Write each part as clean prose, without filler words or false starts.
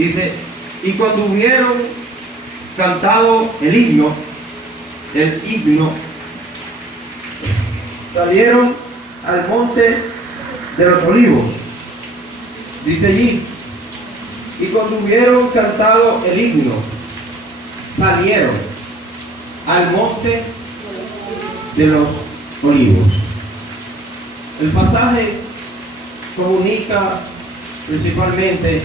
Dice, y cuando hubieron cantado el himno, salieron al monte de los olivos. Dice allí, y cuando hubieron cantado el himno, salieron al monte de los olivos. El pasaje comunica principalmente,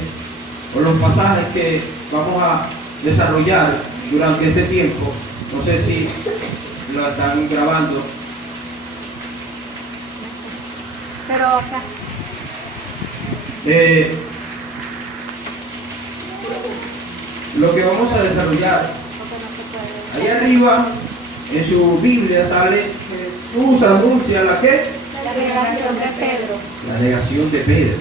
o los pasajes que vamos a desarrollar durante este tiempo, no sé si lo están grabando. Pero acá. Lo que vamos a desarrollar, ahí arriba en su Biblia sale: Jesús anuncia la ¿qué? La negación de Pedro. La negación de Pedro.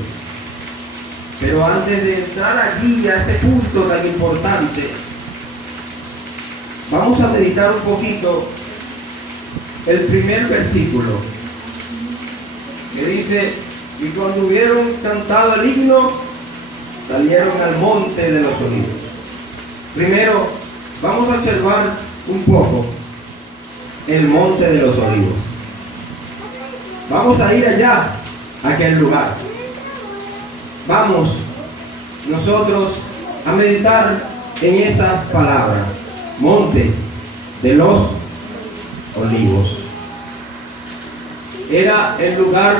Pero antes de entrar allí a ese punto tan importante, vamos a meditar un poquito el primer versículo, que dice, y cuando hubieron cantado el himno, salieron al monte de los olivos. Primero, vamos a observar un poco el monte de los olivos. Vamos a ir allá, a aquel lugar. Vamos nosotros a meditar en esa palabra, monte de los olivos. Era el lugar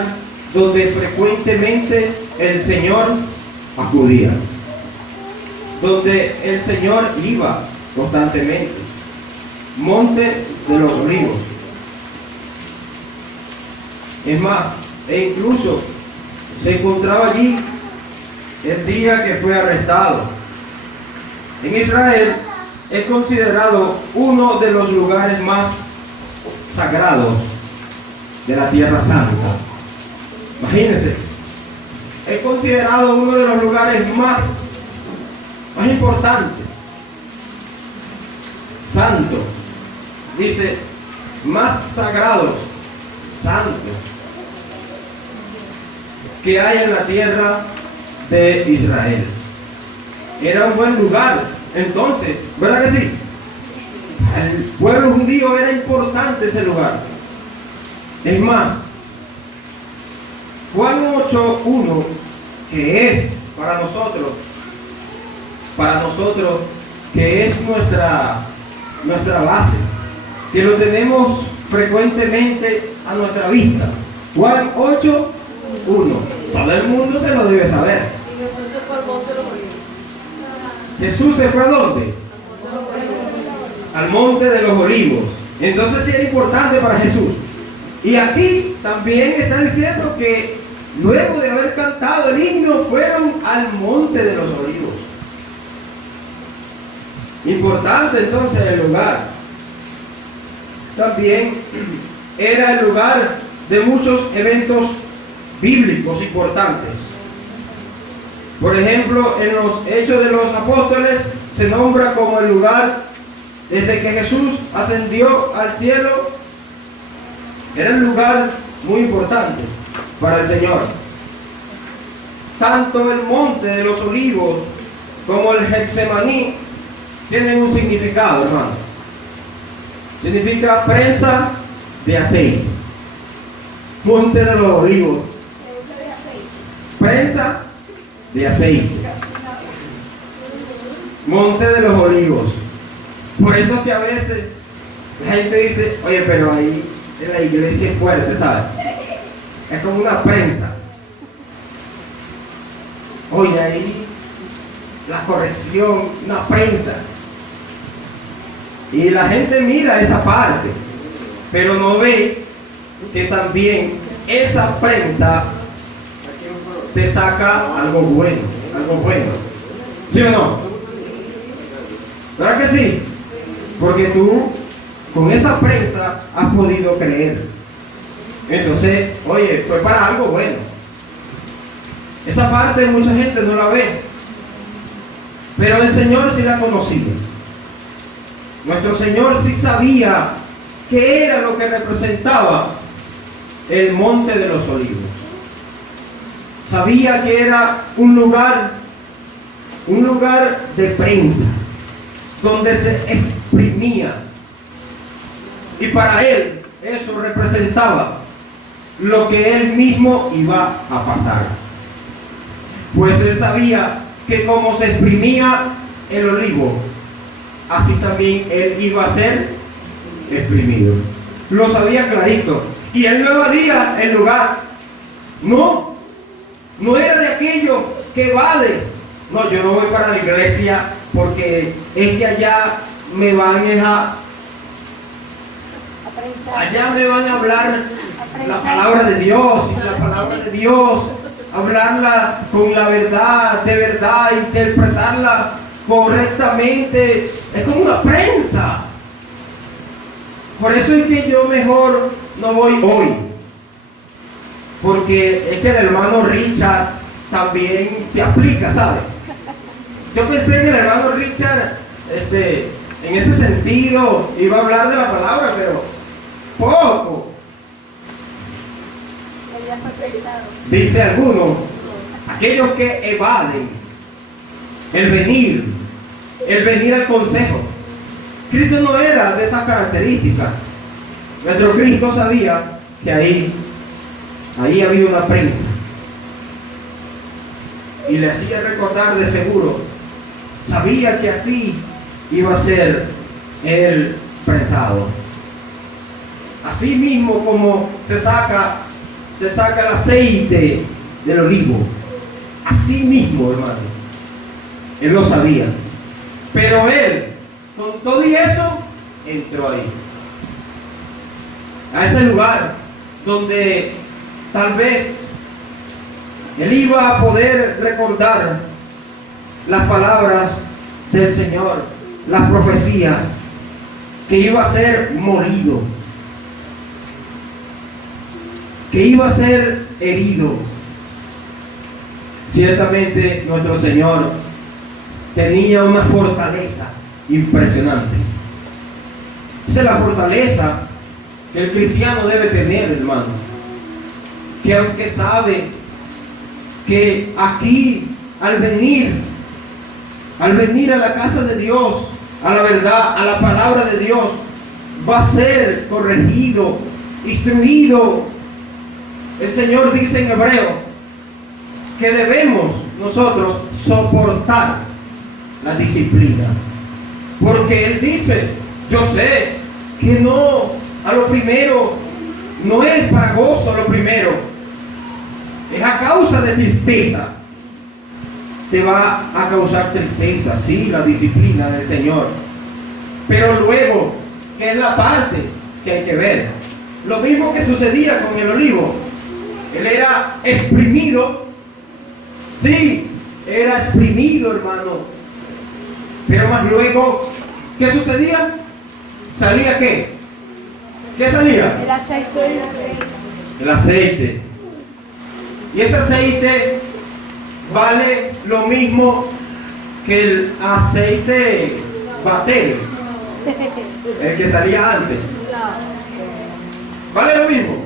donde frecuentemente el Señor acudía, donde el Señor iba constantemente. Monte de los olivos. Es más, e incluso se encontraba allí el día que fue arrestado. En Israel es considerado uno de los lugares más sagrados de la Tierra Santa. Imagínense, es considerado uno de los lugares más importantes. Santo, dice, más sagrados, santos, que hay en la tierra de Israel. Era un buen lugar, entonces, ¿verdad que sí? El pueblo judío era importante ese lugar. Es más, Juan 8:1, que es para nosotros, que es nuestra base, que lo tenemos frecuentemente a nuestra vista. Juan 8:1. Todo el mundo se lo debe saber. Jesús se fue ¿a dónde? Al monte de los olivos. Entonces sí era importante para Jesús. Y aquí también está diciendo que luego de haber cantado el himno fueron al monte de los olivos. Importante entonces el lugar. También era el lugar de muchos eventos bíblicos importantes. Por ejemplo, en los Hechos de los Apóstoles se nombra como el lugar desde que Jesús ascendió al cielo. Era un lugar muy importante para el Señor. Tanto el monte de los olivos como el Getsemaní tienen un significado, hermano. Significa prensa de aceite. Monte de los olivos. Prensa de aceite. Monte de los olivos. Por eso que a veces la gente dice, oye, pero ahí en la iglesia es fuerte, ¿sabes? Es como una prensa. Oye, ahí la corrección, una prensa. Y la gente mira esa parte, pero no ve que también esa prensa te saca algo bueno, ¿sí o no? ¿Verdad que sí? Porque tú con esa prensa has podido creer. Entonces, oye, fue para algo bueno. Esa parte mucha gente no la ve, pero el Señor sí la conocía. Nuestro Señor sí sabía qué era lo que representaba el monte de los olivos. Sabía que era un lugar un lugar de prensa, donde se exprimía. Y para él eso representaba lo que él mismo iba a pasar. Pues él sabía que como se exprimía el olivo, así también él iba a ser exprimido. Lo sabía clarito. Y él no evadía el lugar. No era de aquello que evade. No, yo no voy para la iglesia porque es que allá me van allá me van a hablar la palabra de Dios, y la palabra de Dios, hablarla con la verdad, de verdad, interpretarla correctamente. Es como una prensa. Por eso es que yo mejor no voy hoy, porque es que el hermano Richard también se aplica, ¿sabe? Yo pensé que el hermano Richard en ese sentido iba a hablar de la palabra, pero poco. Dice alguno, aquellos que evaden el venir al consejo. Cristo no era de esas características. Nuestro Cristo sabía que ahí había una prensa, y le hacía recordar de seguro. Sabía que así iba a ser el prensado. Así mismo como se saca el aceite del olivo, así mismo, hermano, él lo sabía. Pero él, con todo y eso, entró ahí, a ese lugar donde tal vez él iba a poder recordar las palabras del Señor, las profecías, que iba a ser molido, que iba a ser herido. Ciertamente nuestro Señor tenía una fortaleza impresionante. Esa es la fortaleza que el cristiano debe tener, hermano. Que aunque sabe que aquí, al venir a la casa de Dios, a la verdad, a la palabra de Dios, va a ser corregido, instruido. El Señor dice en Hebreo que debemos nosotros soportar la disciplina, porque Él dice, yo sé que no, a lo primero no es para gozo, lo primero es a causa de tristeza. Te va a causar tristeza, sí, la disciplina del Señor, pero luego, que es la parte que hay que ver, lo mismo que sucedía con el olivo. Él era exprimido, sí, era exprimido, hermano, pero más luego, ¿qué sucedía? ¿Salía qué? ¿Qué salía? El aceite. El aceite. Y ese aceite vale lo mismo que el aceite batel, el que salía antes. ¿Vale lo mismo?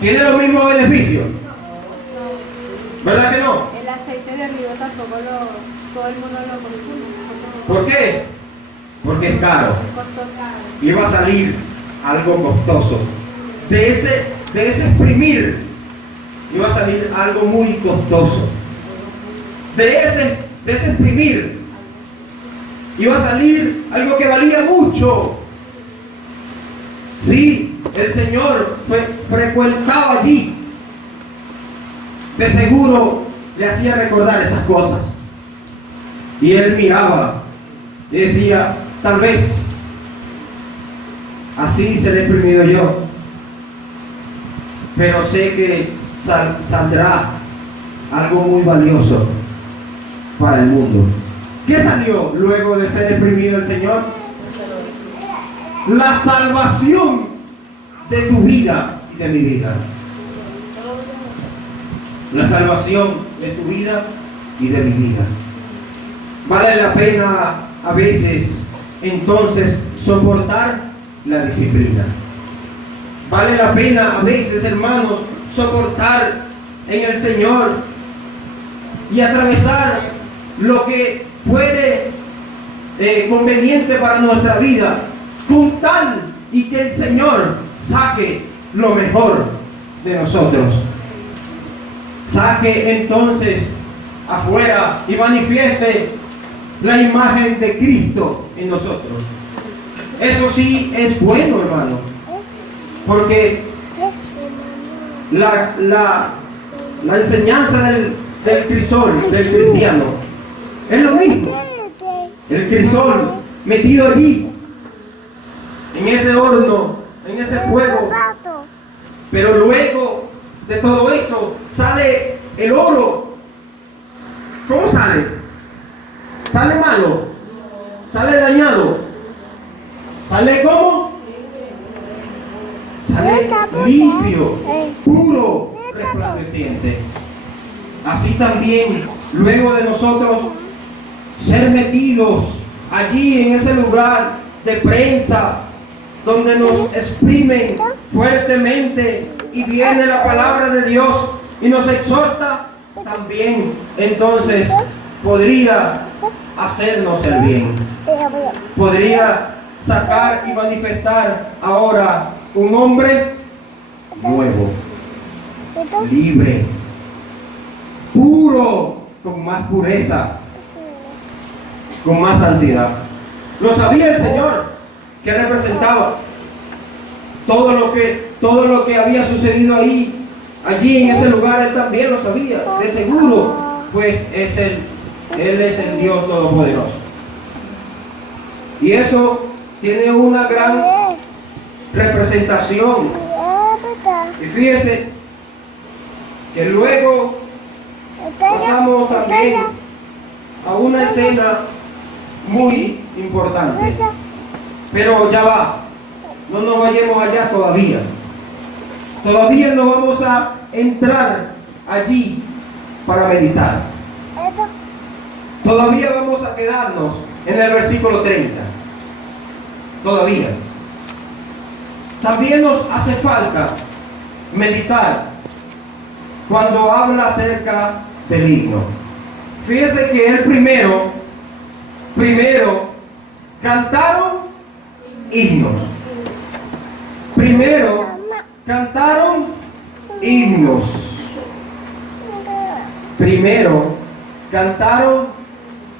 ¿Tiene los mismos beneficios? ¿Verdad que no? El aceite de oliva tampoco todo el mundo lo consume. ¿Por qué? Porque es caro. Es costoso. Y va a salir algo costoso. De ese exprimir, iba a salir algo muy costoso. De ese exprimir, iba a salir algo que valía mucho. Sí, el Señor frecuentaba allí. De seguro le hacía recordar esas cosas. Y él miraba y decía, tal vez así seré exprimido yo, pero sé que saldrá algo muy valioso para el mundo. ¿Qué salió luego de ser exprimido el Señor? La salvación de tu vida y de mi vida. La salvación de tu vida y de mi vida. Vale la pena a veces entonces soportar la disciplina. Vale la pena a veces, hermanos, soportar en el Señor y atravesar lo que fuere conveniente para nuestra vida, con tal y que el Señor saque lo mejor de nosotros. Saque entonces afuera y manifieste la imagen de Cristo en nosotros. Eso sí es bueno, hermano, porque la enseñanza del crisol, del cristiano, es lo mismo. El crisol metido allí, en ese horno, en ese fuego, pero luego de todo eso sale el oro. ¿Cómo sale? ¿Sale malo? ¿Sale dañado? ¿Sale cómo? Sale limpio, puro, resplandeciente. Así también, luego de nosotros ser metidos allí en ese lugar de prensa, donde nos exprimen fuertemente y viene la palabra de Dios y nos exhorta, también entonces podría hacernos el bien. Podría sacar y manifestar ahora un hombre nuevo, libre, puro, con más pureza, con más santidad. Lo sabía el Señor, que representaba todo lo que había sucedido ahí, allí en ese lugar. Él también lo sabía, de seguro, pues Él es el Dios Todopoderoso. Y eso tiene una gran representación. Y fíjese que luego pasamos también a una escena muy importante. Pero ya va, no nos vayamos allá todavía. Todavía no vamos a entrar allí para meditar. Todavía vamos a quedarnos en el versículo 30. Todavía. También nos hace falta meditar cuando habla acerca del himno. Fíjese que él primero cantaron himnos. Primero cantaron himnos. Primero cantaron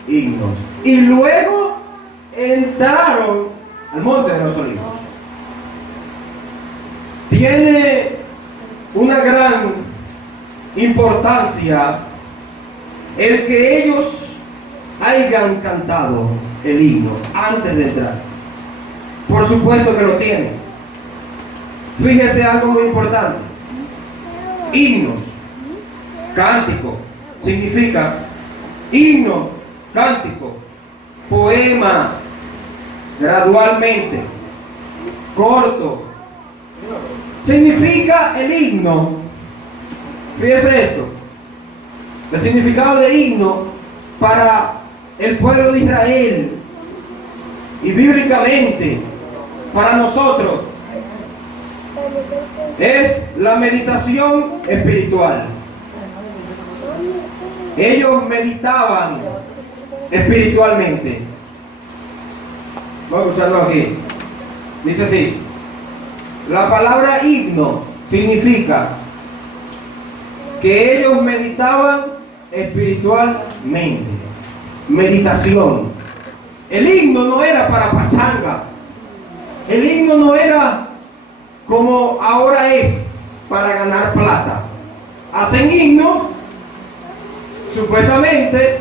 himnos. Y luego entraron al monte de los olivos. Tiene una gran importancia el que ellos hayan cantado el himno antes de entrar. Por supuesto que lo tienen. Fíjese algo muy importante. Himnos, cántico, significa himno, cántico, poema, gradualmente, corto. Significa el himno. Fíjese esto. El significado de himno para el pueblo de Israel y bíblicamente para nosotros es la meditación espiritual. Ellos meditaban espiritualmente. Vamos a escucharlo aquí. Dice así: la palabra himno significa que ellos meditaban espiritualmente. Meditación. El himno no era para pachanga. El himno no era como ahora es para ganar plata. Hacen himno supuestamente,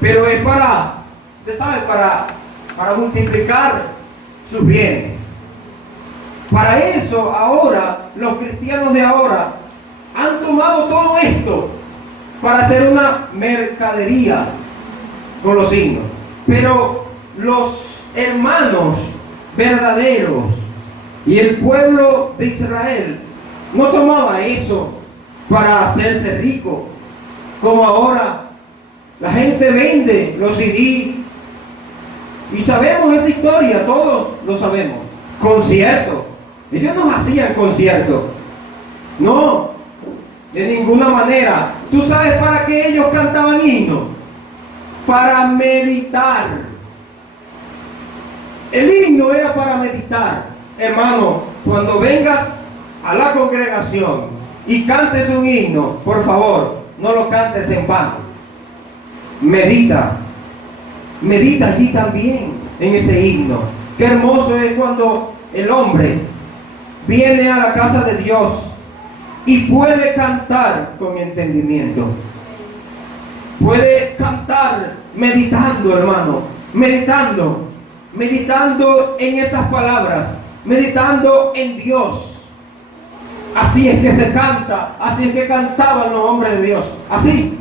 pero es para, usted sabe, para multiplicar sus bienes. Para eso ahora los cristianos de ahora han tomado todo esto para hacer una mercadería con los himnos. Pero los hermanos verdaderos y el pueblo de Israel no tomaba eso para hacerse rico, como ahora la gente vende los CD. Y sabemos esa historia, todos lo sabemos. Conciertos. Ellos no hacían conciertos. No, de ninguna manera. ¿Tú sabes para qué ellos cantaban himnos? para meditar. El himno era para meditar. Hermano, cuando vengas a la congregación y cantes un himno, por favor, no lo cantes en vano. Medita. Medita allí también en ese himno. Qué hermoso es cuando el hombre viene a la casa de Dios y puede cantar con entendimiento. Puede cantar meditando, hermano, meditando en esas palabras, meditando en Dios. Así es que se canta, así es que cantaban los hombres de Dios. Así.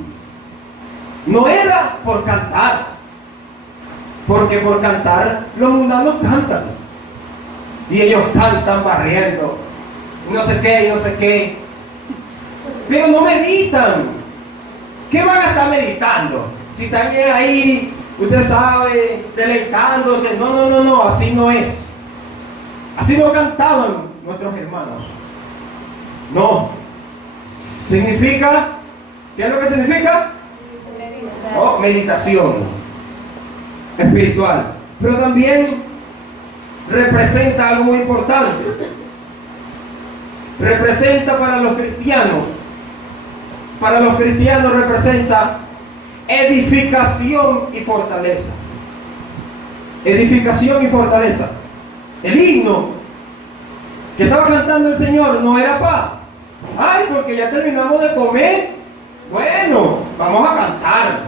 No era por cantar, porque por cantar los mundanos cantan. Y ellos cantan barriendo, no sé qué. Pero no meditan. ¿Qué van a estar meditando? Si están ahí, usted sabe, deleitándose. No, así no es. Así no cantaban nuestros hermanos. No. Significa, ¿qué es lo que significa? Oh, meditación espiritual. Pero también representa algo muy importante. Representa para los cristianos representa edificación y fortaleza. Edificación y fortaleza. El himno que estaba cantando el Señor no era paz. Ay, porque ya terminamos de comer. Bueno, vamos a cantar.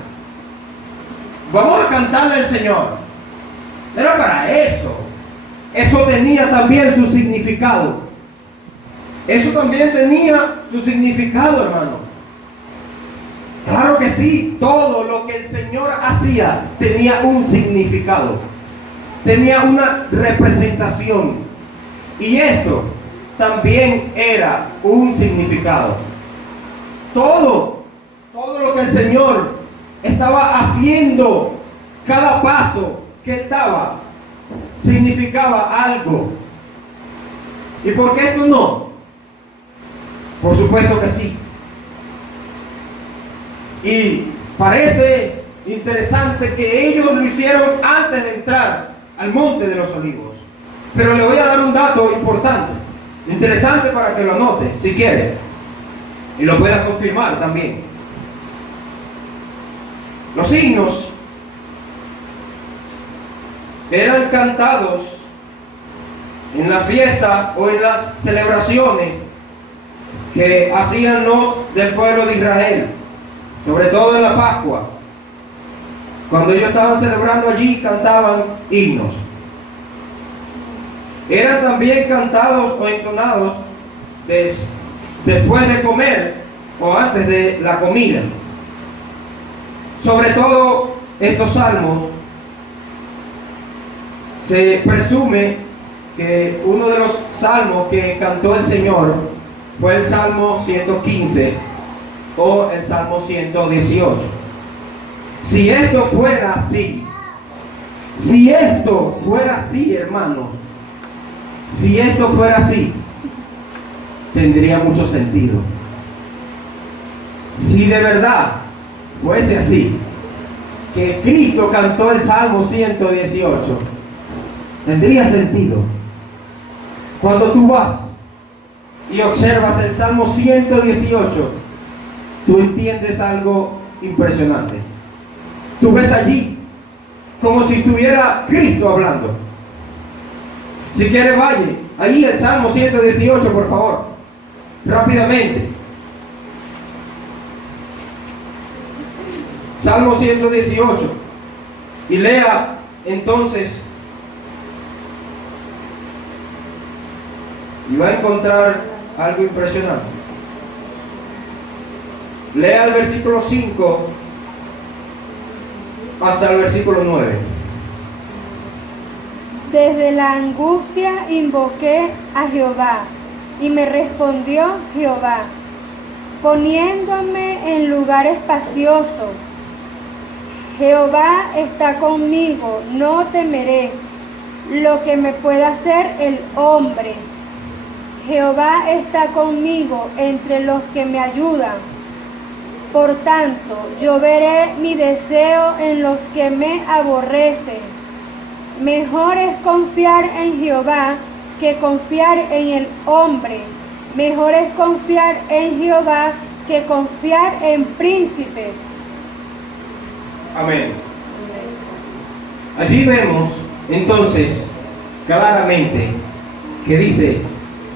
Vamos a cantarle al Señor. Era para eso. Eso tenía también su significado. Eso también tenía su significado, hermano. Claro que sí, todo lo que el Señor hacía tenía un significado, tenía una representación. Y esto también era un significado. Todo lo que el Señor estaba haciendo, cada paso que Él daba, significaba algo. ¿Y por qué esto no? Por supuesto que sí. Y parece interesante que ellos lo hicieron antes de entrar al monte de los olivos. Pero le voy a dar un dato importante, interesante para que lo anote, si quiere, y lo pueda confirmar también. Los himnos eran cantados en la fiesta o en las celebraciones que hacían los del pueblo de Israel, sobre todo en la Pascua. Cuando ellos estaban celebrando allí, cantaban himnos. Eran también cantados o entonados después de comer o antes de la comida. Sobre todo estos salmos, se presume que uno de los salmos que cantó el Señor fue el Salmo 115 o el Salmo 118. Si esto fuera así, hermanos, si esto fuera así, tendría mucho sentido. Si de verdad fuese así, que Cristo cantó el Salmo 118, tendría sentido. Cuando tú vas y observas el Salmo 118, tú entiendes algo impresionante. Tú ves allí como si estuviera Cristo hablando. Si quiere, vaya allí el Salmo 118, por favor, rápidamente. Salmo 118, y lea entonces, y va a encontrar algo impresionante. Lea el versículo 5 hasta el versículo 9. Desde la angustia invoqué a Jehová, y me respondió Jehová, poniéndome en lugar espacioso. Jehová está conmigo, no temeré lo que me pueda hacer el hombre. Jehová está conmigo entre los que me ayudan. Por tanto, yo veré mi deseo en los que me aborrecen. Mejor es confiar en Jehová que confiar en el hombre. Mejor es confiar en Jehová que confiar en príncipes. Amén. Allí vemos entonces claramente que dice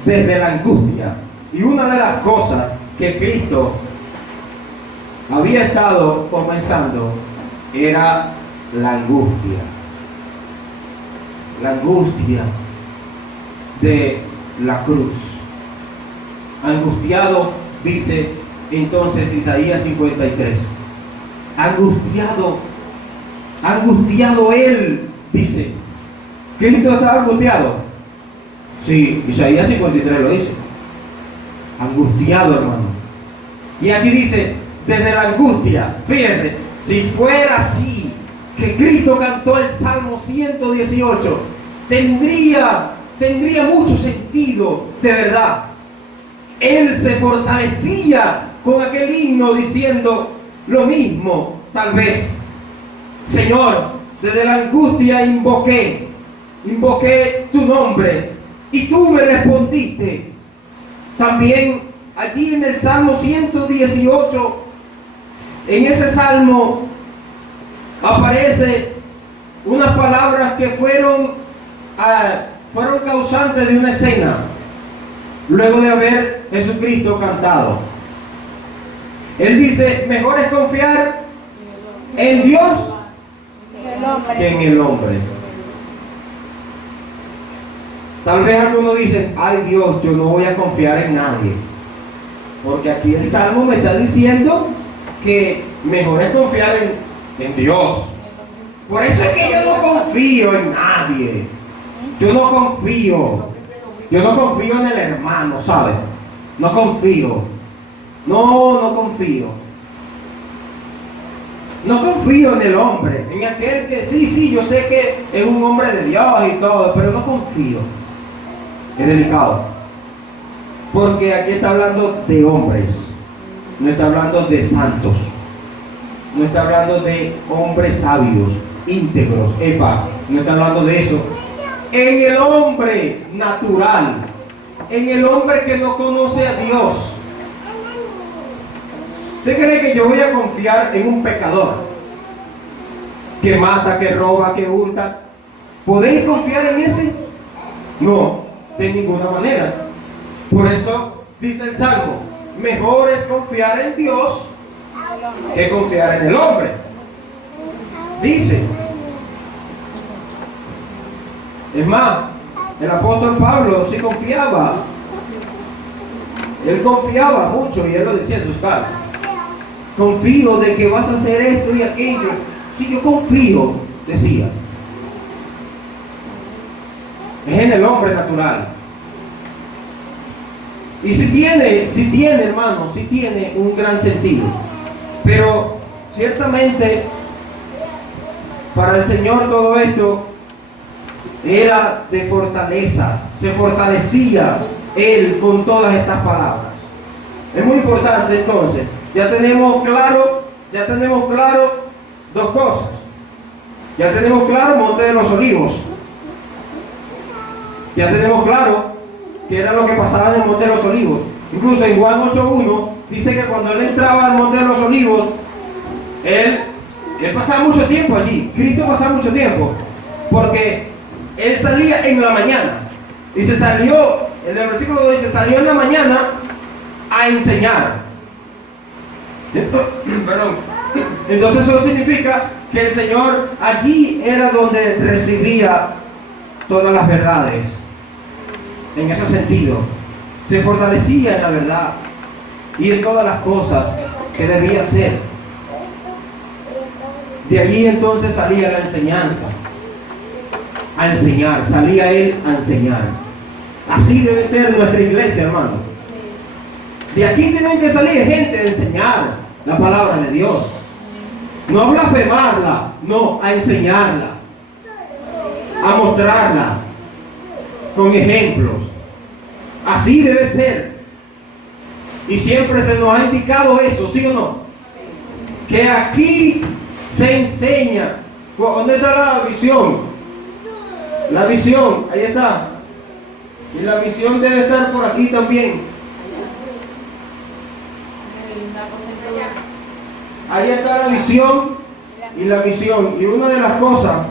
desde la angustia. Y una de las cosas que Cristo había estado comenzando era la angustia. La angustia de la cruz. Angustiado, dice entonces Isaías 53. Angustiado él, dice. ¿Cristo estaba angustiado? Sí, Isaías 53 lo dice. Angustiado, hermano. Y aquí dice, desde la angustia, fíjense, si fuera así, que Cristo cantó el Salmo 118, tendría mucho sentido, de verdad. Él se fortalecía con aquel himno diciendo lo mismo, tal vez. Señor, desde la angustia invoqué tu nombre y tú me respondiste. También allí en el Salmo 118, en ese salmo aparece unas palabras que fueron causantes de una escena luego de haber Jesucristo cantado. Él dice, mejor es confiar en Dios que en el hombre. Tal vez algunos dicen, ay Dios, yo no voy a confiar en nadie, porque aquí el Salmo me está diciendo que mejor es confiar en Dios. Por eso es que yo no confío en nadie. Yo no confío en el hermano, ¿sabes? No confío. No confío. No confío en el hombre, en aquel que sí, yo sé que es un hombre de Dios y todo, pero no confío. Es delicado. Porque aquí está hablando de hombres, no está hablando de santos, no está hablando de hombres sabios, íntegros, no está hablando de eso. En el hombre natural, en el hombre que no conoce a Dios. ¿Usted cree que yo voy a confiar en un pecador que mata, que roba, que hurta? ¿Podéis confiar en ese? No, de ninguna manera. Por eso dice el Salmo, mejor es confiar en Dios que confiar en el hombre. Dice. Es más, el apóstol Pablo sí confiaba. Él confiaba mucho y él lo decía en sus cartas. Confío de que vas a hacer esto y aquello. Sí, yo confío, decía. Es en el hombre natural. Y si tiene, hermano, si tiene un gran sentido. Pero ciertamente para el Señor todo esto era de fortaleza. Se fortalecía Él con todas estas palabras. Es muy importante entonces. Ya tenemos claro dos cosas. Ya tenemos claro Monte de los Olivos. Ya tenemos claro qué era lo que pasaba en el Monte de los Olivos. Incluso en Juan 8:1 dice que cuando él entraba al Monte de los Olivos, él pasaba mucho tiempo allí. Cristo pasaba mucho tiempo. Porque él salía en la mañana. Y se salió, en el versículo 2 dice, salió en la mañana a enseñar. Entonces eso significa que el Señor allí era donde recibía todas las verdades. En ese sentido, se fortalecía en la verdad y en todas las cosas que debía hacer. De allí entonces salía la enseñanza. A enseñar, salía él a enseñar. Así debe ser nuestra iglesia, hermano. De aquí tienen que salir gente a enseñar la palabra de Dios. No a blasfemarla, no, a enseñarla, a mostrarla con ejemplos. Así debe ser. Y siempre se nos ha indicado eso, ¿sí o no? que aquí se enseña. ¿Dónde está la visión? La visión, ahí está. Y la visión debe estar por aquí también. Ahí está la visión y la misión. Y una de las cosas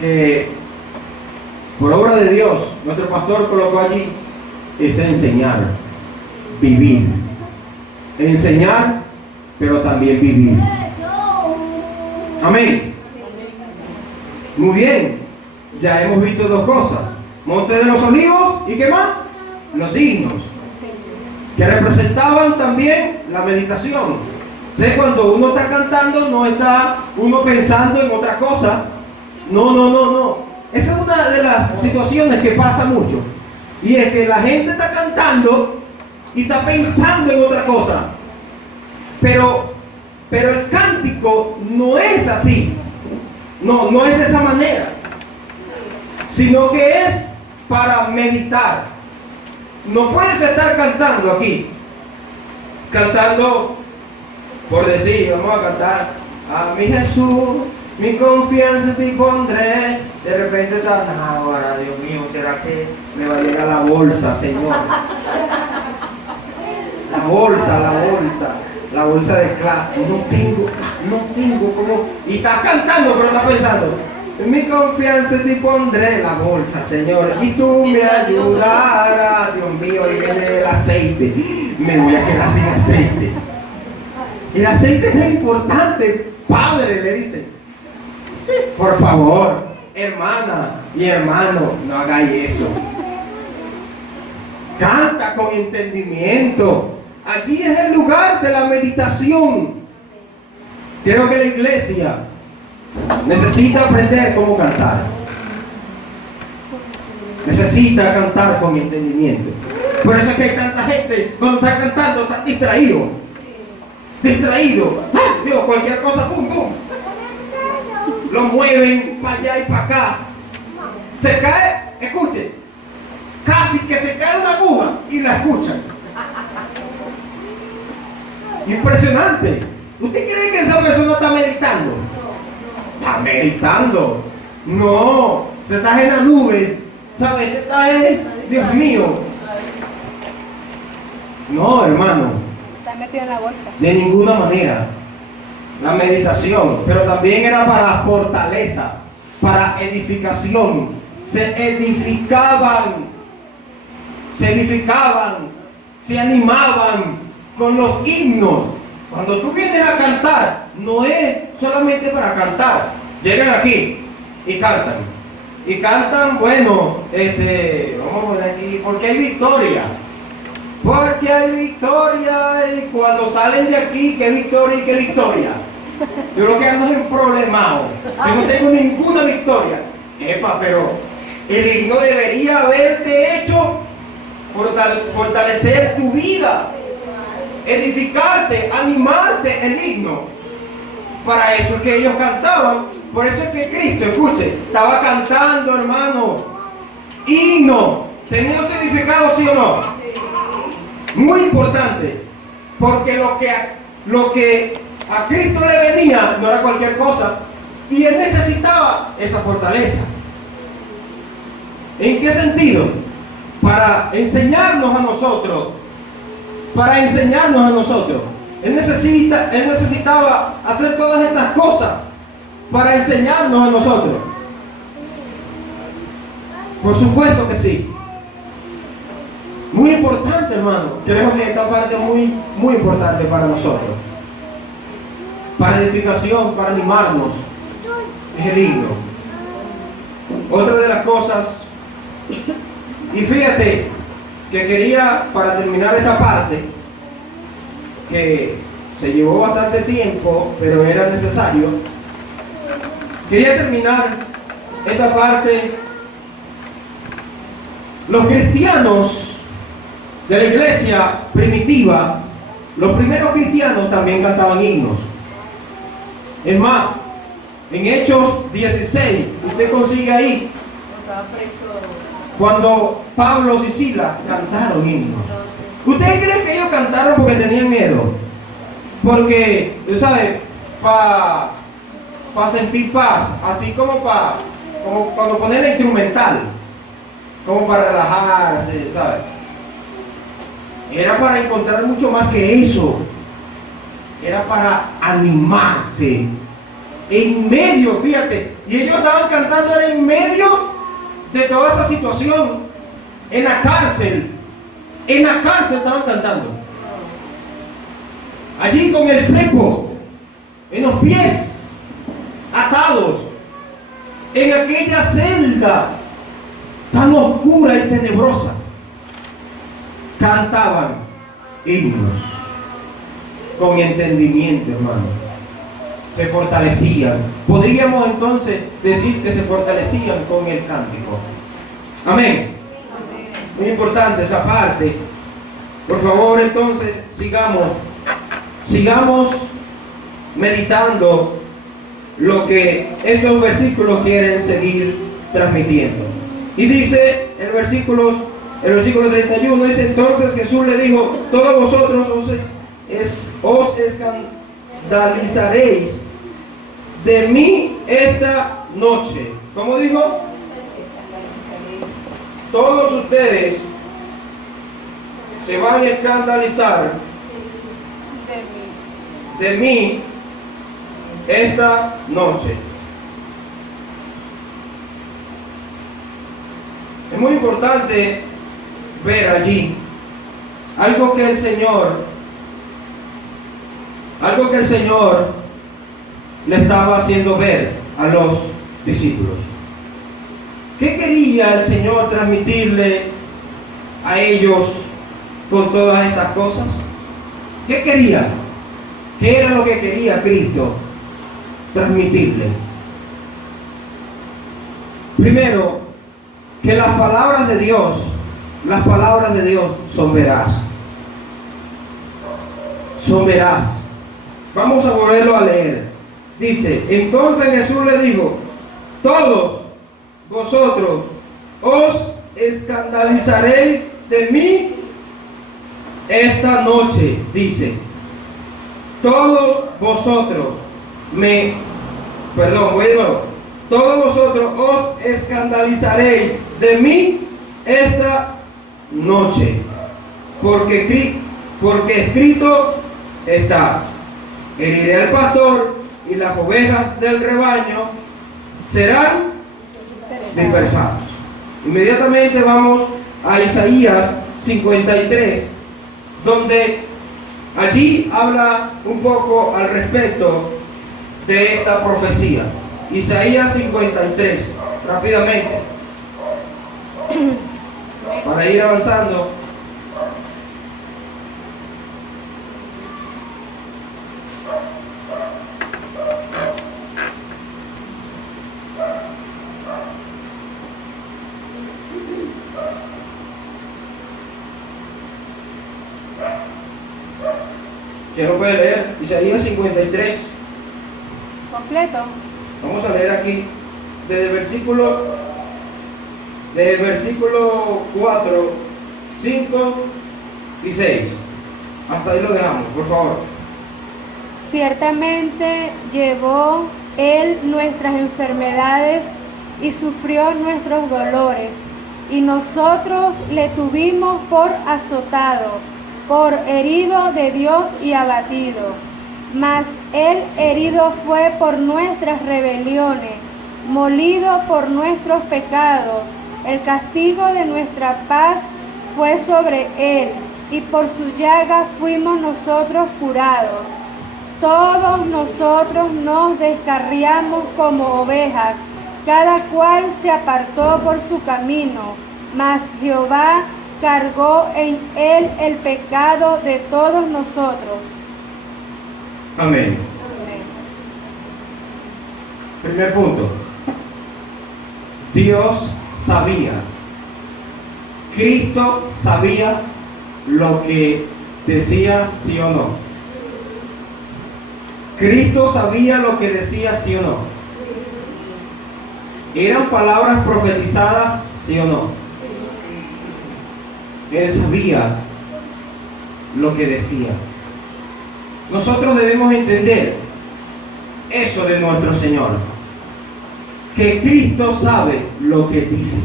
que por obra de Dios nuestro pastor colocó allí es enseñar, vivir. Enseñar, pero también vivir. Amén. Muy bien. Ya hemos visto dos cosas. Monte de los Olivos y ¿qué más? Los himnos, que representaban también la meditación. ¿Sí? Cuando uno está cantando, no está uno pensando en otra cosa. No. Esa es una de las situaciones que pasa mucho. Y es que la gente está cantando y está pensando en otra cosa. Pero el cántico no es así. No es de esa manera. Sino que es para meditar. No puedes estar cantando aquí. Cantando, por decir, vamos a cantar: a mi Jesús, mi confianza en ti pondré. De repente está, ahora, Dios mío, ¿será que me va a llegar la bolsa, Señor? La bolsa de clase. No tengo como. Y está cantando, pero está pensando: mi confianza en ti pondré, la bolsa, Señor, y tú me ayudarás. Dios mío, y viene el aceite. Me voy a quedar sin aceite. El aceite es lo importante, Padre, le dice. Por favor, hermana y hermano, no hagáis eso. Canta con entendimiento. Allí es el lugar de la meditación. Creo que la iglesia necesita aprender cómo cantar. Necesita cantar con entendimiento. Por eso es que hay tanta gente, cuando está cantando, está distraído. ¡Ah, Dios! Cualquier cosa, ¡pum, pum! Lo mueven para allá y para acá. Se cae, escuche, casi que se cae una aguja y la escuchan. Impresionante. ¿Usted cree que esa persona está meditando? Está meditando. No, se está en la nube. ¿Sabes? Se está en... Dios mío. No, hermano. Está metido en la bolsa. De ninguna manera. La meditación, pero también era para fortaleza, para edificación. Se edificaban, se animaban con los himnos. Cuando tú vienes a cantar, no es solamente para cantar. Llegan aquí y cantan. Y cantan, bueno, vamos a poner aquí, porque hay victoria. Porque hay victoria, y cuando salen de aquí, ¿qué victoria y qué victoria? Yo lo que ando es un problemado. Yo no tengo ninguna victoria. Epa, pero el himno debería haberte hecho fortalecer tu vida, edificarte, animarte el himno. Para eso es que ellos cantaban. Por eso es que Cristo, escuche, estaba cantando, hermano, himno. ¿Tenía un significado, sí o no? Muy importante, porque lo que a Cristo le venía no era cualquier cosa, y él necesitaba esa fortaleza. ¿En qué sentido? Para enseñarnos a nosotros. Él necesitaba hacer todas estas cosas para enseñarnos a nosotros. Por supuesto que sí. Muy importante, hermano. Creo que esta parte es muy, muy importante para nosotros. Para edificación, para animarnos. Es el himno. Otra de las cosas, y fíjate que quería, para terminar esta parte, que se llevó bastante tiempo, pero era necesario, quería terminar esta parte. Los cristianos de la iglesia primitiva, los primeros cristianos también cantaban himnos. Es más, en Hechos 16, usted consigue ahí, cuando Pablo y Silas cantaron himnos. ¿Usted cree que ellos cantaron porque tenían miedo? porque, tú sabes, para sentir paz, así como como cuando ponen el instrumental, como para relajarse, ¿sabes? Era para encontrar mucho más que eso. Era para animarse. En medio, fíjate, y ellos estaban cantando en medio de toda esa situación. En la cárcel estaban cantando. Allí con el cepo en los pies, atados, en aquella celda tan oscura y tenebrosa, cantaban himnos con entendimiento, hermano. Se fortalecían. Podríamos entonces decir que se fortalecían con el cántico. Amén. Muy importante esa parte. Por favor, entonces, sigamos meditando lo que estos versículos quieren seguir transmitiendo. Y dice el versículo 31, dice: entonces Jesús le dijo: todos vosotros os escandalizaréis de mí esta noche. ¿Cómo dijo? Todos ustedes se van a escandalizar de mí esta noche. Es muy importante ver allí algo que el Señor le estaba haciendo ver a los discípulos. ¿Qué quería el Señor transmitirle a ellos con todas estas cosas? ¿Qué quería? ¿Qué era lo que quería Cristo transmitirle? Primero, que las palabras de Dios son veraz. Son veraz. Vamos a volverlo a leer. Dice: entonces Jesús le dijo: todos vosotros os escandalizaréis de mí esta noche. Dice: todos vosotros todos vosotros os escandalizaréis de mí esta noche, porque escrito está: heriré al pastor y las ovejas del rebaño serán dispersados. Inmediatamente vamos a Isaías 53, donde allí habla un poco al respecto de esta profecía. Isaías 53, rápidamente, para ir avanzando. ¿Quién lo puede leer? Isaías 53. Completo. Vamos a leer aquí desde el versículo 4, 5 y 6. Hasta ahí lo dejamos, por favor. Ciertamente llevó Él nuestras enfermedades y sufrió nuestros dolores, y nosotros le tuvimos por azotado, por herido de Dios y abatido. Mas Él herido fue por nuestras rebeliones, molido por nuestros pecados. El castigo de nuestra paz fue sobre Él, y por su llaga fuimos nosotros curados. Todos nosotros nos descarriamos como ovejas, cada cual se apartó por su camino, mas Jehová cargó en Él el pecado de todos nosotros. Amén. Primer punto. Dios sabía. Cristo sabía lo que decía sí o no. Cristo sabía lo que decía sí o no. ¿Eran palabras profetizadas sí o no? Él sabía lo que decía. nosotros debemos entender eso de nuestro Señor, que Cristo sabe lo que dice,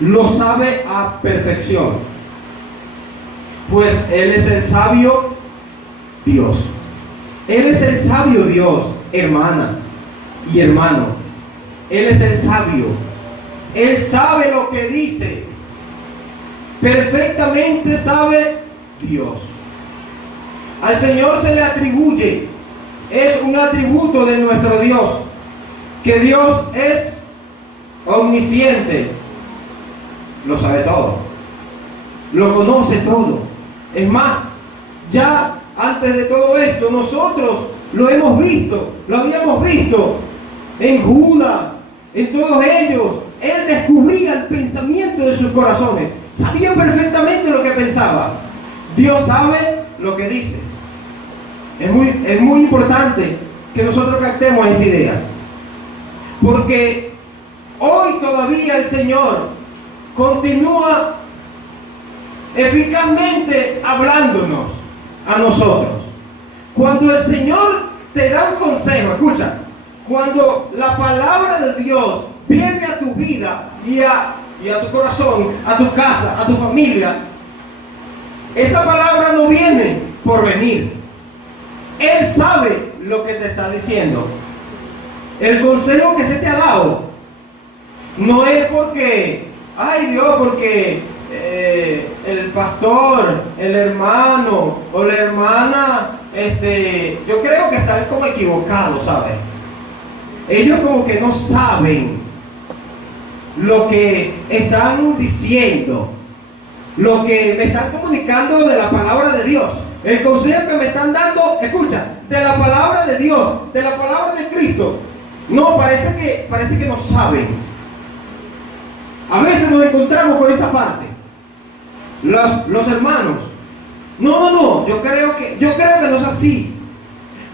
lo sabe a perfección, pues Él es el sabio Dios. Él es el sabio Dios, hermana y hermano. Él es el sabio. Él sabe lo que dice. Perfectamente sabe Dios. Al Señor se le atribuye, es un atributo de nuestro Dios, que Dios es omnisciente, lo sabe todo, lo conoce todo. Es más, ya antes de todo esto, nosotros lo hemos visto, lo habíamos visto en Judas, en todos ellos. Él descubría el pensamiento de sus corazones, sabía perfectamente lo que pensaba. Dios sabe lo que dice. Es muy importante que nosotros captemos esta idea, porque hoy todavía el Señor continúa eficazmente hablándonos a nosotros. Cuando el Señor te da un consejo, escucha, cuando la palabra de Dios viene a tu vida y a tu corazón, a tu casa, a tu familia, esa palabra no viene por venir. Él sabe lo que te está diciendo. El consejo que se te ha dado no es porque, ay Dios, porque el pastor, el hermano o la hermana, yo creo que están como equivocados, ¿sabes? Ellos como que no saben lo que están diciendo, lo que me están comunicando de la palabra de Dios. El consejo que me están dando, escucha, de la palabra de Dios, de la palabra de Cristo. No, parece que no saben. A veces nos encontramos con esa parte. Los hermanos, no, yo creo que no es así.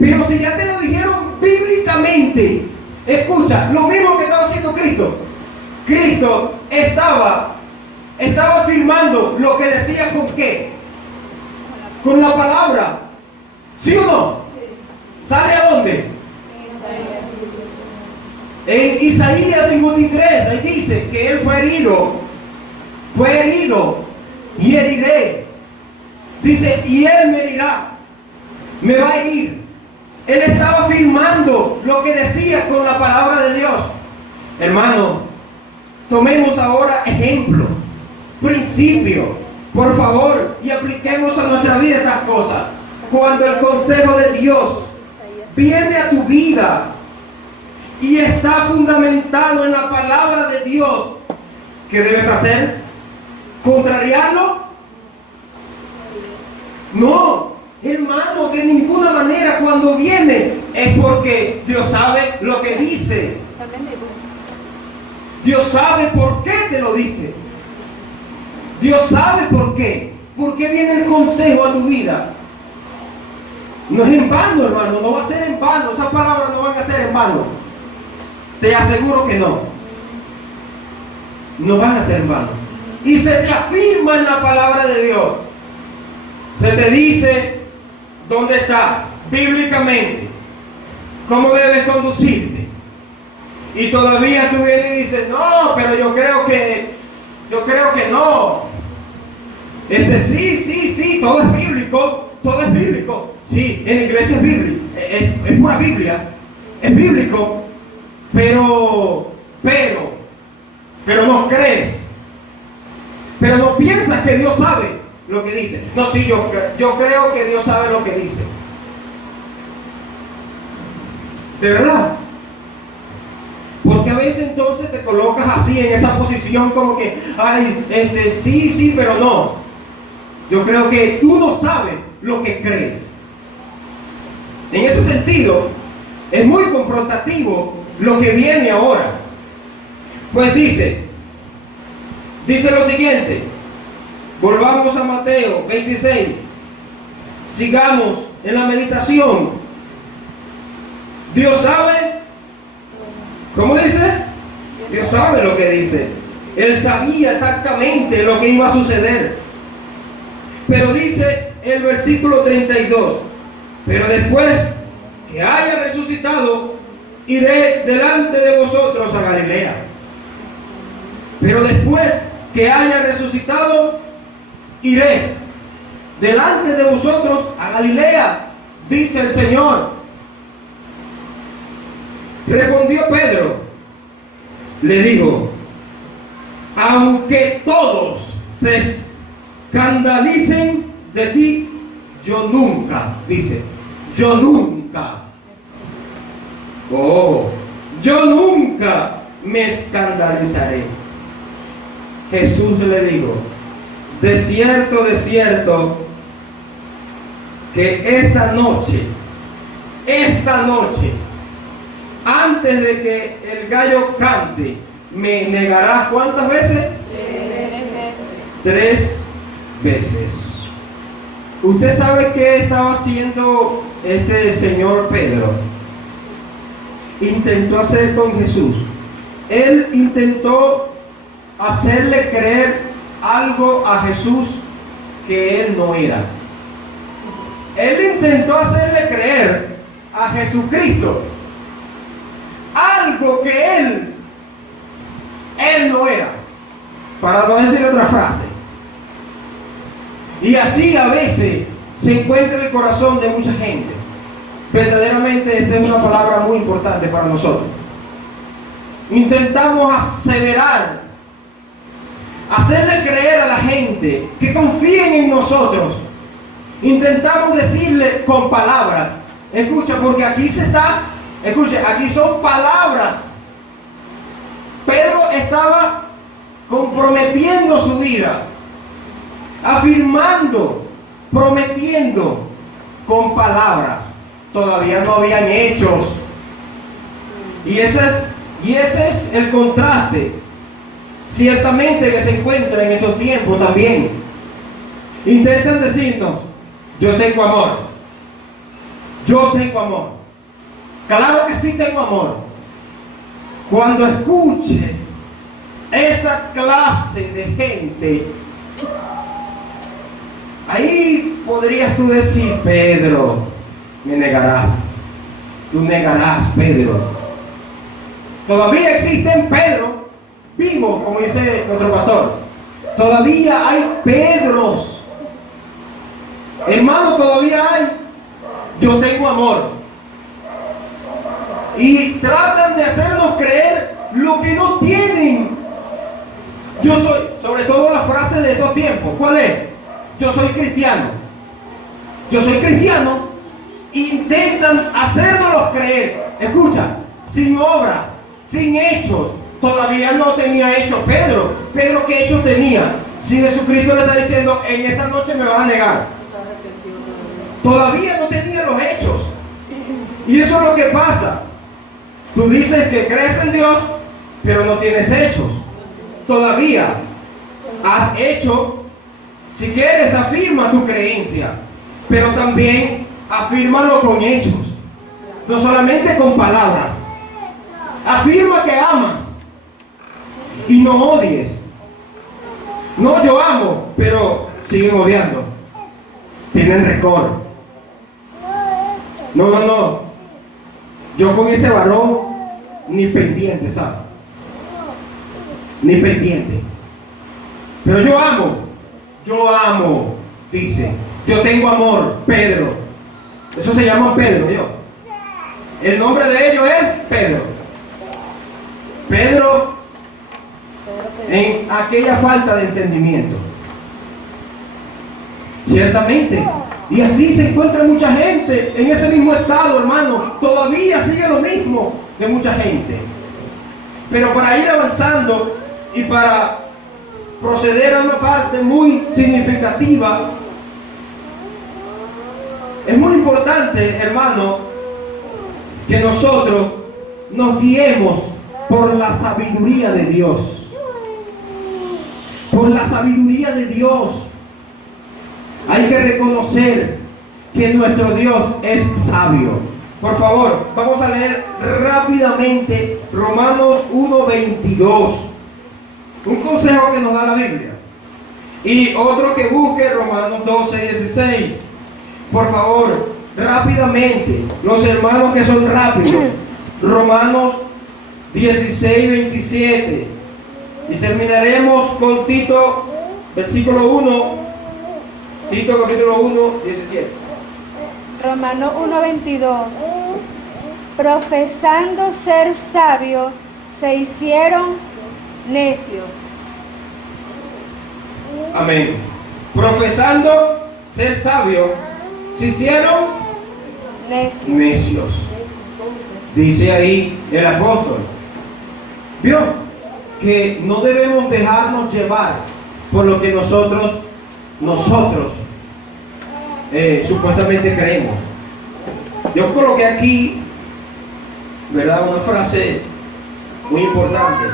Pero si ya te lo dijeron bíblicamente, escucha, lo mismo que estaba haciendo Cristo. Cristo estaba afirmando lo que decía con qué, con la palabra, ¿sí o no? ¿Sale a dónde? En Isaías 53, ahí dice que Él fue herido y heriré. Dice, y Él me herirá, me va a herir. Él estaba afirmando lo que decía con la palabra de Dios. Hermano, tomemos ahora ejemplo, principio, por favor, y apliquemos a nuestra vida estas cosas. Cuando el consejo de Dios viene a tu vida y está fundamentado en la palabra de Dios, ¿qué debes hacer? ¿Contrariarlo? No, hermano, de ninguna manera. Cuando viene es porque Dios sabe lo que dice. Dios sabe por qué te lo dice. Dios sabe por qué. ¿Por qué viene el consejo a tu vida? No es en vano, hermano, no va a ser en vano. Esas palabras no van a ser en vano. Te aseguro que no. No van a ser en vano. Y se te afirma en la palabra de Dios. Se te dice dónde está, bíblicamente, cómo debes conducirte. Y todavía tú vienes y dices, no, pero yo creo que no. Sí, todo es bíblico, todo es bíblico. Sí, en la iglesia es bíblico, es pura Biblia, es bíblico, pero no crees, pero no piensas que Dios sabe lo que dice. No, sí, yo creo que Dios sabe lo que dice. ¿De verdad? Porque a veces entonces te colocas así en esa posición como que, ay, sí, pero no. Yo creo que tú no sabes lo que crees. En ese sentido, es muy confrontativo lo que viene ahora. Pues dice lo siguiente. Volvamos a Mateo 26. Sigamos en la meditación. Dios sabe. ¿Cómo dice? Dios sabe lo que dice. Él sabía exactamente lo que iba a suceder. Pero dice el versículo 32. Pero después que haya resucitado, iré delante de vosotros a Galilea. Pero después que haya resucitado, iré delante de vosotros a Galilea, dice el Señor. Respondió Pedro, le dijo, aunque todos se escandalicen de ti, yo nunca, dice, yo nunca, yo nunca me escandalizaré. Jesús le dijo, de cierto, que esta noche, antes de que el gallo cante, me negarás ¿cuántas veces? 3 veces. ¿Usted sabe qué estaba haciendo este señor Pedro? Intentó hacer con Jesús. Él intentó hacerle creer algo a Jesús que él no era. Él intentó hacerle creer a Jesucristo algo que él no era, para no decir otra frase. Y así a veces se encuentra en el corazón de mucha gente. Verdaderamente esta es una palabra muy importante para nosotros. Intentamos aseverar, hacerle creer a la gente que confíen en nosotros. Intentamos decirle con palabras. Escucha, porque aquí aquí son palabras. Pedro estaba comprometiendo su vida, afirmando, prometiendo con palabras. Todavía no habían hechos. Y ese es el contraste, ciertamente, que se encuentra en estos tiempos también. Intentan decirnos, yo tengo amor. Yo tengo amor. Claro que sí tengo amor. Cuando escuches esa clase de gente, ahí podrías tú decir, Pedro, me negarás. Tú negarás, Pedro. Todavía existen Pedro vivos, como dice nuestro pastor. Todavía hay Pedros. Hermano, todavía hay. Yo tengo amor. Y tratan de hacernos creer lo que no tienen. Yo soy, sobre todo la frase de estos tiempos, ¿cuál es? Yo soy cristiano. Yo soy cristiano. Intentan hacérnoslos creer. Escucha, sin obras, sin hechos. Todavía no tenía hechos Pedro. Pedro, ¿qué hechos tenía? Si Jesucristo le está diciendo, en esta noche me vas a negar. Todavía no tenía los hechos. Y eso es lo que pasa. Tú dices que crees en Dios, pero no tienes hechos. Todavía has hecho. Si quieres, afirma tu creencia, pero también afírmalo con hechos. No solamente con palabras. Afirma que amas y no odies. No, yo amo, pero siguen odiando. Tienen rencor. No. Yo con ese varón ni pendiente, ¿sabes? Ni pendiente. Pero yo amo, dice. Yo tengo amor, Pedro. Eso se llama Pedro, yo. El nombre de ellos es Pedro. Pedro en aquella falta de entendimiento. Ciertamente. Y así se encuentra mucha gente en ese mismo estado, hermano. Todavía sigue lo mismo de mucha gente. Pero para ir avanzando y para proceder a una parte muy significativa, es muy importante, hermano, que nosotros nos guiemos por la sabiduría de Dios. Por la sabiduría de Dios. Hay que reconocer que nuestro Dios es sabio. Por favor, vamos a leer rápidamente Romanos 1:22. Un consejo que nos da la Biblia. Y otro que busque Romanos 12:16. Por favor, rápidamente, los hermanos que son rápidos, Romanos 16, 27. Y terminaremos con Tito, versículo 1, Tito capítulo 1, 17. Romanos 1:22. Profesando ser sabios, se hicieron necios. Amén. Profesando ser sabios, se hicieron necios. Dice ahí el apóstol. ¿Vio? Que no debemos dejarnos llevar por lo que nosotros supuestamente creemos. Yo coloqué aquí, ¿verdad?, una frase muy importante.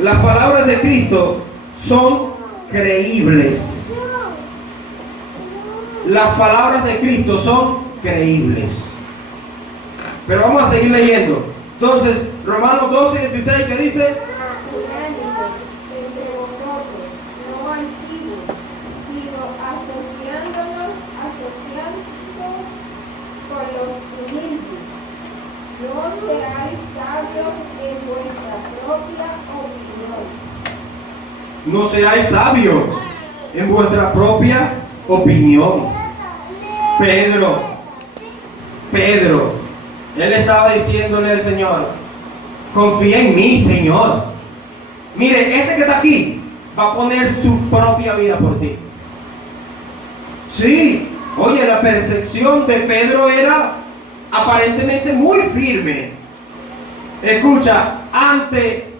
Las palabras de Cristo son creíbles. Las palabras de Cristo son creíbles. Pero vamos a seguir leyendo. Entonces, Romanos 12, 16, ¿qué dice? Entre vosotros, no antiguos, sino asociándonos con los humildes. No seáis sabios en vuestra propia opinión. No seáis sabios en vuestra propia opinión. Pedro, él estaba diciéndole al Señor, confía en mí, Señor. Mire, este que está aquí va a poner su propia vida por ti. Sí, oye, la percepción de Pedro era aparentemente muy firme. Escucha, ante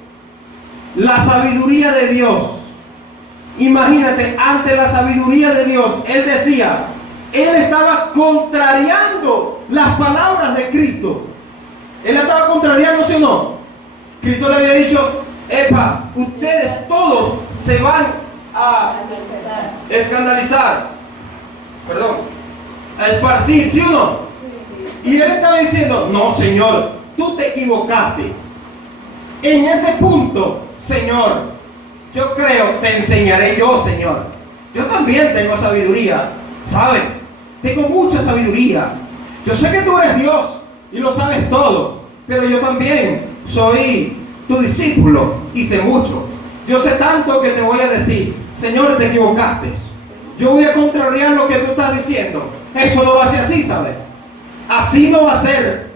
la sabiduría de Dios, imagínate, ante la sabiduría de Dios, él decía, él estaba contrariando las palabras de Cristo. Él estaba contrariando, ¿sí o no? Cristo le había dicho, epa, ustedes todos se van a escandalizar, a esparcir, ¿sí o no? Y él estaba diciendo, no, Señor, tú te equivocaste. En ese punto, Señor, yo creo, te enseñaré yo, Señor. Yo también tengo sabiduría, ¿sabes? Tengo mucha sabiduría. Yo sé que tú eres Dios y lo sabes todo, pero yo también soy tu discípulo y sé mucho. Yo sé tanto que te voy a decir, Señor, te equivocaste. Yo voy a contrariar lo que tú estás diciendo. Eso no va a ser así, ¿sabes? Así no va a ser.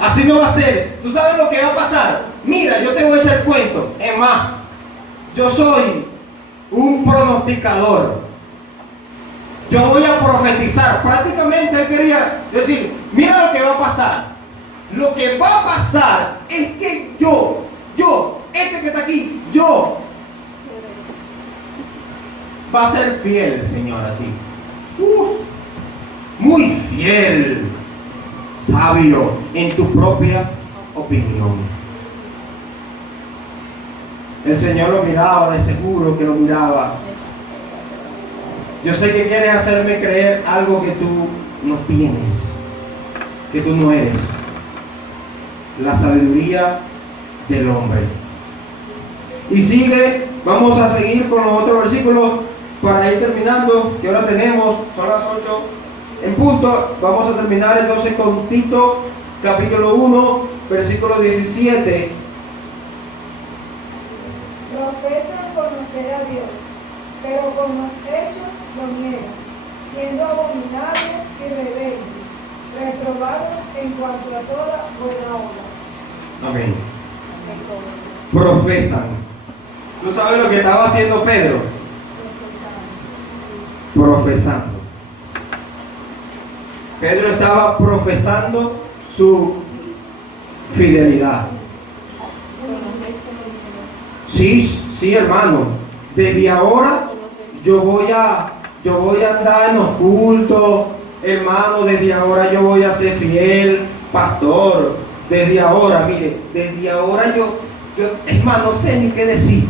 Así no va a ser. ¿Tú sabes lo que va a pasar? Mira, yo te voy a echar cuento. Es más, yo soy un pronosticador. Yo voy a profetizar. Prácticamente él quería decir, mira lo que va a pasar. Lo que va a pasar es que yo, este que está aquí, yo, va a ser fiel, Señor, a ti. Muy fiel, sabio en tu propia opinión. El Señor lo miraba, de seguro que lo miraba. Yo sé que quieres hacerme creer algo que tú no tienes, que tú no eres. La sabiduría del hombre. Y sigue, vamos a seguir con los otros versículos para ir terminando, que ahora tenemos, son las 8 en punto. Vamos a terminar entonces con Tito, capítulo 1, versículo 17. Profesan conocer a Dios, pero con los hechos lo niegan, siendo abominables y rebeldes, reprobados en cuanto a toda buena obra. Amén. Profesan. ¿Tú sabes lo que estaba haciendo Pedro? Profesando. Pedro estaba profesando su fidelidad. Sí, hermano. Desde ahora yo voy a andar en los cultos, hermano. Desde ahora yo voy a ser fiel, pastor. Desde ahora, mire, desde ahora yo, hermano, no sé ni qué decir.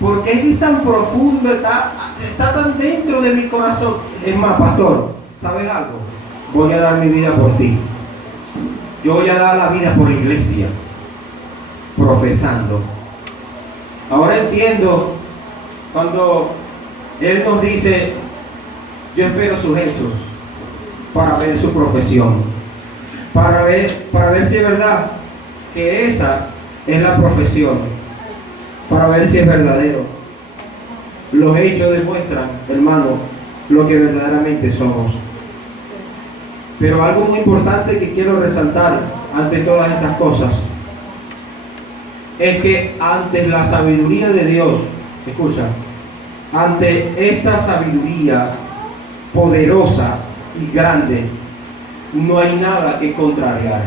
Porque es tan profundo, está tan dentro de mi corazón. Es más, pastor, ¿sabes algo? Voy a dar mi vida por ti. Yo voy a dar la vida por iglesia. Profesando. Ahora entiendo cuando Él nos dice, Yo espero sus hechos para ver su profesión, para ver si es verdad que esa es la profesión, para ver si es verdadero. Los hechos demuestran, hermano, lo que verdaderamente somos. Pero algo muy importante que quiero resaltar ante todas estas cosas es que ante la sabiduría de Dios, escucha, ante esta sabiduría poderosa y grande, no hay nada que contrariar.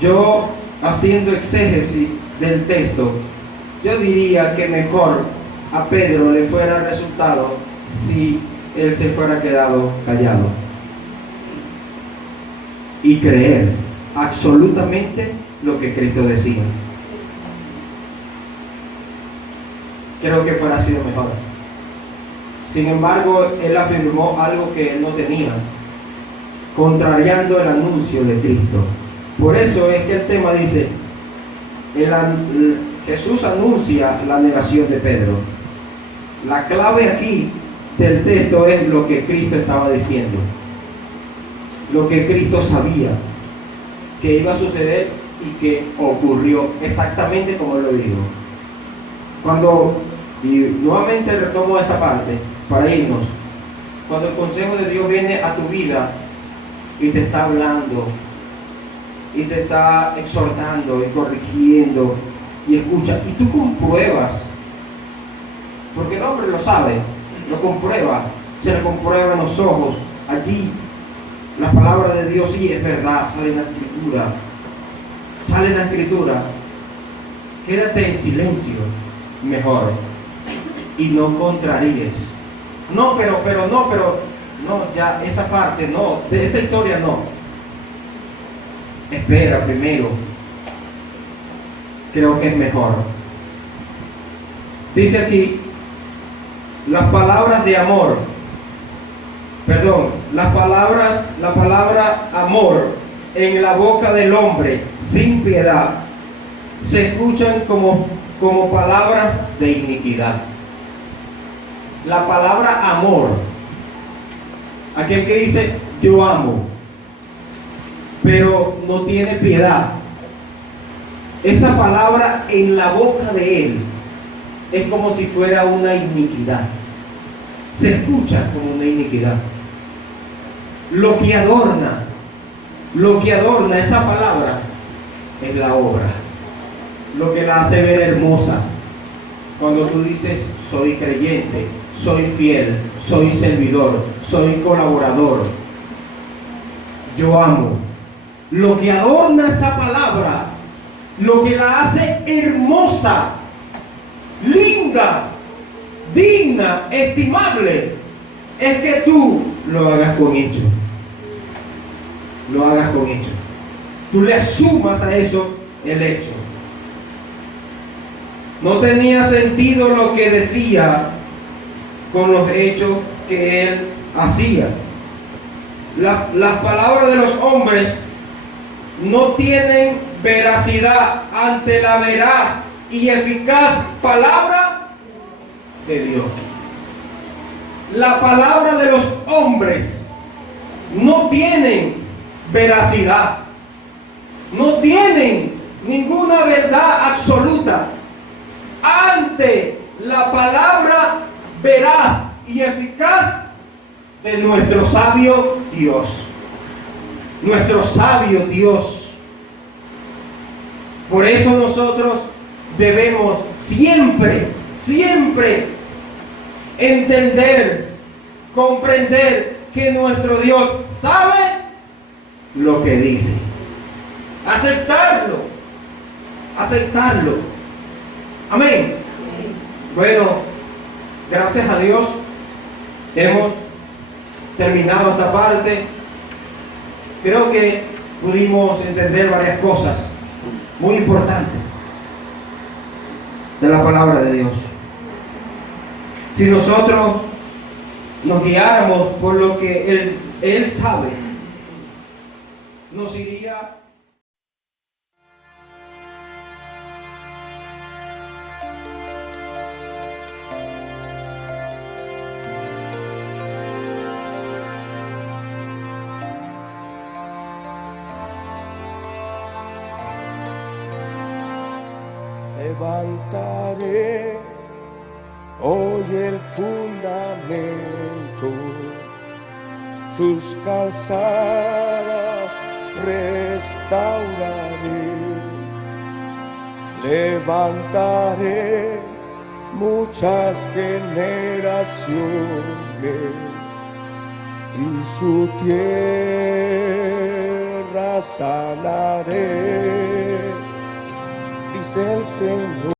Yo, haciendo exégesis del texto, yo diría que mejor a Pedro le fuera resultado si él se fuera quedado callado y creer absolutamente lo que Cristo decía. Creo que fuera sido mejor. Sin embargo, él afirmó algo que él no tenía, contrariando el anuncio de Cristo. Por eso es que el tema dice, Jesús anuncia la negación de Pedro. La clave aquí del texto es lo que Cristo estaba diciendo, lo que Cristo sabía que iba a suceder y que ocurrió exactamente como él lo dijo. Y nuevamente retomo esta parte para irnos, cuando el consejo de Dios viene a tu vida y te está hablando y te está exhortando y corrigiendo y escucha, y tú compruebas, porque el hombre lo sabe, lo comprueba, se le comprueba en los ojos. Allí la palabra de Dios sí es verdad, sale en la escritura. Quédate en silencio mejor y no contraríes. No, ya esa parte no, de esa historia no. Espera primero. Creo que es mejor. Dice aquí, las palabras de amor, la palabra amor en la boca del hombre sin piedad se escuchan como palabras de iniquidad. La palabra amor, aquel que dice yo amo, pero no tiene piedad, esa palabra en la boca de él es como si fuera una iniquidad. Se escucha como una iniquidad. Lo que adorna esa palabra es la obra, lo que la hace ver hermosa. Cuando tú dices soy creyente, soy fiel, soy servidor, soy colaborador, yo amo, lo que adorna esa palabra, lo que la hace hermosa, linda, digna, estimable, es que tú lo hagas con hecho. Lo hagas con hecho. Tú le asumas a eso el hecho. No tenía sentido lo que decía con los hechos que él hacía. Las palabras de los hombres no tienen veracidad ante la veraz y eficaz palabra de Dios. La palabra de los hombres no tienen veracidad, no tienen ninguna verdad absoluta ante la palabra veraz y eficaz de nuestro sabio Dios. Nuestro sabio Dios. Por eso nosotros debemos siempre entender, comprender que nuestro Dios sabe lo que dice. Aceptarlo. Amén. Bueno, gracias a Dios hemos terminado esta parte. Creo que pudimos entender varias cosas muy importantes de la palabra de Dios. Si nosotros nos guiáramos por lo que Él sabe, nos iría levantaré hoy el fundamento, sus calzadas restauraré, levantaré muchas generaciones y su tierra sanaré, dice el Señor.